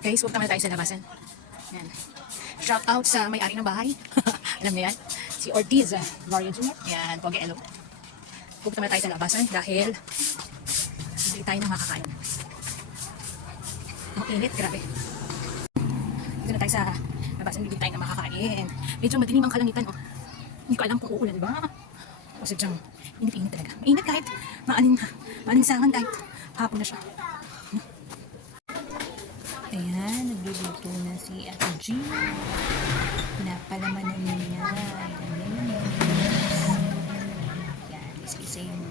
Guys, huwag naman tayo sa labasan. Yan. Shout out sa may-ari ng bahay. Alam niyo yan? Si Ortiz, Mario Jr. Yan, Pogi Elo. Huwag naman tayo sa labasan dahil hindi tayo nang makakain. Ang init, grabe. Dito na tayo sa labasan, hindi tayo nang makakain. Medyo madilim ang kalangitan, oh. Hindi ko alam kung uulan, diba? Kasi dyang init-init talaga. Mainit kahit maalinsangan kahit hapon na siya. Ayan, nagluluto na si Ate G. Napalaman na niya. Yan, isa-isa yung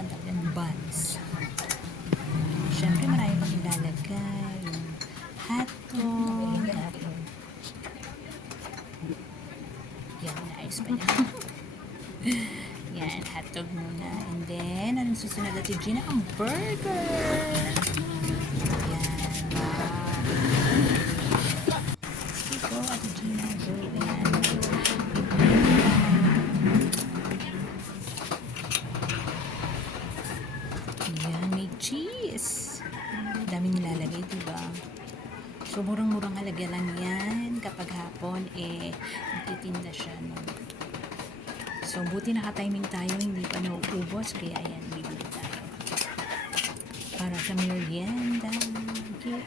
ang tawag ng buns. Siyempre, marami pang ilalagay. Yung hotdog. Yan, naayos pa niya. Yan, hotdog muna. And then, anong susunod Ate Gina? Ang burger! Yan. Ito, Ate Gina. Go. Ayan. Ayan, may cheese. Dami nilalagay, diba? So, murang-murang halaga lang yan. Kapag hapon, nagtitinda siya, no? So, buti naka-timing tayo, hindi pa nauubos, kaya ayan, bibili tayo. Para sa merienda. Okay.